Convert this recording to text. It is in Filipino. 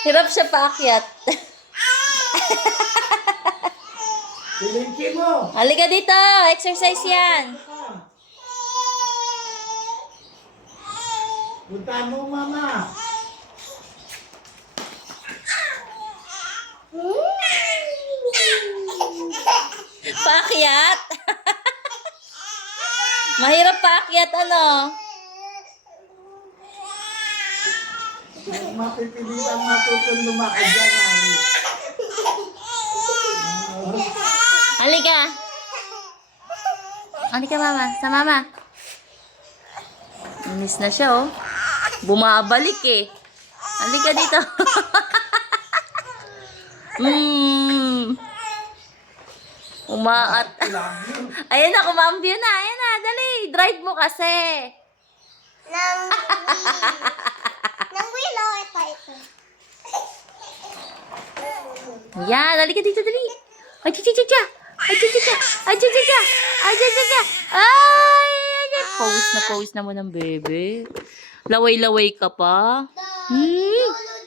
Hirap siya paakyat. Pilingki mo. Halika dito. Exercise yan. Punta mo, mama. Paakyat. Mahirap paakyat, ano? Mapipilitan matutong lumakad dyan, mami. Halika. Halika, mama. Sa mama. Miss na siya, oh. Bumabalik, eh. Halika dito. Umaat. Ayan na, kumambyo na. Ayan na, dali. Drive mo kasi. Nang willow, ito. Yan, halika dito, dali. Ay, chichichicha. Ay, chichicha. Ay, chichicha. Ay, chichicha. Ay, ay, pose na mo ng bebe. Laway-laway ka pa. Lolo,